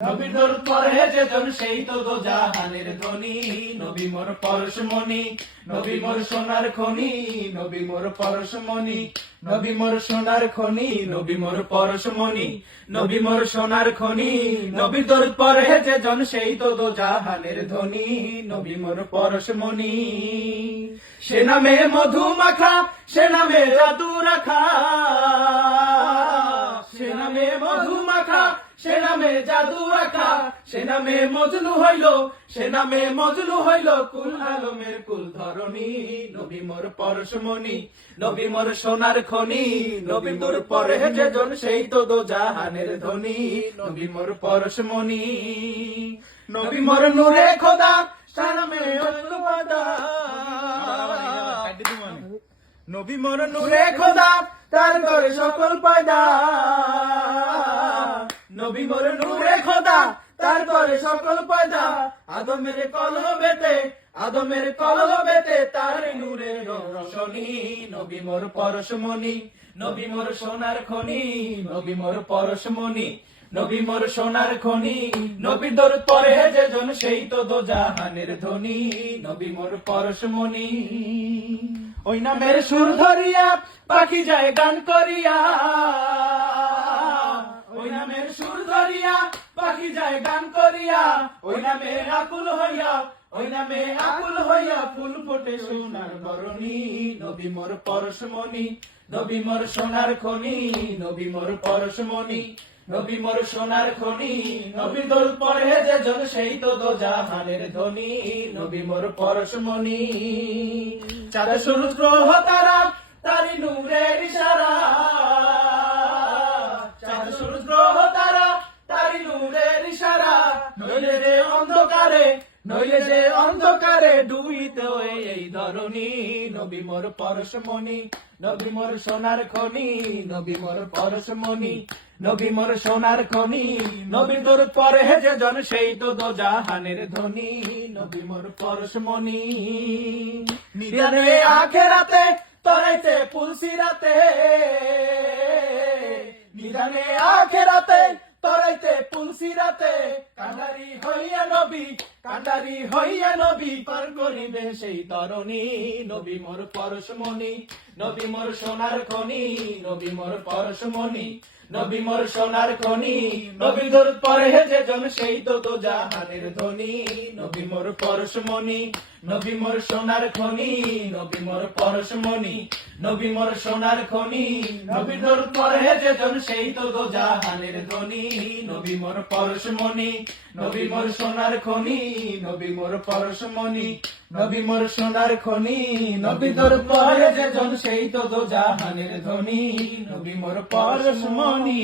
নবীর দরুদ পড়ে যেজন সেই তো দো জাহানের ধনী। নবী মোর পরশমণি, নবী মোর সোনার খনি, নবী মোর পরশমণি, নবী মোর সোনার খনি, নবী মোর পরশমণি, নবী মোর সোনার খনি। নবীর দরুদ পড়ে যেজন সেই তো দো জাহানের ধনী। নবী মোর পরশমণি, সে নামে মধু মাখা, সে নামে জাদু রাখা, সে নামে মধু মাখা, সে নামে জাদু রাখা, সে নামে মজনু হইল, সে নামে মজনু হইল কুল আলমের কুল ধরণী। নবী মোর পরশমণি, নবী মোর সোনার খনি, নবী মোর পরে যেজন সেই তো দো জাহানের ধনী। নবী মোর পরশমণি, নবী মোর নূরে খোদা, তার নামে অনুবাদা। নবী মোর নূরে খোদা, তার ঘরে সকল পয়দা। নবী মোর নূরে খোদা, তার ঘরে সকল পয়দা। আদমের কলবেতে, আদমের কলবেতে তার নূরের রোশনী। নবী মোর পরশমণি, নবী মোর সোনার খনি, নবী মোর পরশমণি, নবী মোর সোনার খনি। নবী দরুদ পড়ে যেজন সেই তো দো জাহানের ধনী। নবী মোর পরশমণি, ওই নামের সুর ধরিয়া পাখি যায় গান করিয়া, ওই নামের সুর ধরিয়া পাখি যায় গান করিয়া। ওই নামে আকুল হইয়া, ওই নামে আকুল হইয়া ফুল ফোটে সোনার বরণী। নবী মোর পরশমণি, নবী মোর সোনার খনি, নবী মোর পরশমণি, নবী মোর সোনার খনি। নবী দরুদ পড়ে যেজন সেই তো দো জাহানের ধনী। নবী মোর পরশমণি, চাঁদ সূর্য গ্রহ তারা তারি নূরের ইশারা, চাঁদ সূর্য গ্রহ তারা তারি নূরের ইশারা। নইলে যে অন্ধকারে, নইলে যে অন্ধকারে ডুবিতে এই ধরণী। নবী মোর পরশমণি, নবী মোর সোনার খনি, নবী মোর পরশমণি, নবী মোর সোনার খনি। নবীর দরুদ পড়ে যেজন সেই তো দো জাহানের ধনী। নবী মোর পরশমণি, নিদানে আখেরাতে তরাইতে পুলসিরাতে, নিদানে আখেরাতে তরাইতে পুলসিরাতে। কান্ডারি হইয়া নবী, কান্ডারি হইয়া নবী পার করিবে সেই তরণী। নবী মোর পরশমণি, নবী মোর সোনার খনি, নবী মোর পরশমণি, নবী মোর সোনার খনি। নবী দরুদ পড়ে যেজন সেই তো দো জাহানের ধনী। নবী মোর পরশমণি, নবী মোর সোনার খনি, নবী মোর পরশমণি, নবী মোর সোনার খনি। নবী দরুদ পড়ে যেজন সেই তো দো জাহানের ধনী। নবী মোর পরশমণি, নবী মোর সোনার খনি, নবী মোর পরশমণি, নবী মোর সোনার খনি। নবী দরুদ পড়ে যেজন সেই তো দো জাহানের ধনী। নবী মোর পরশমণি।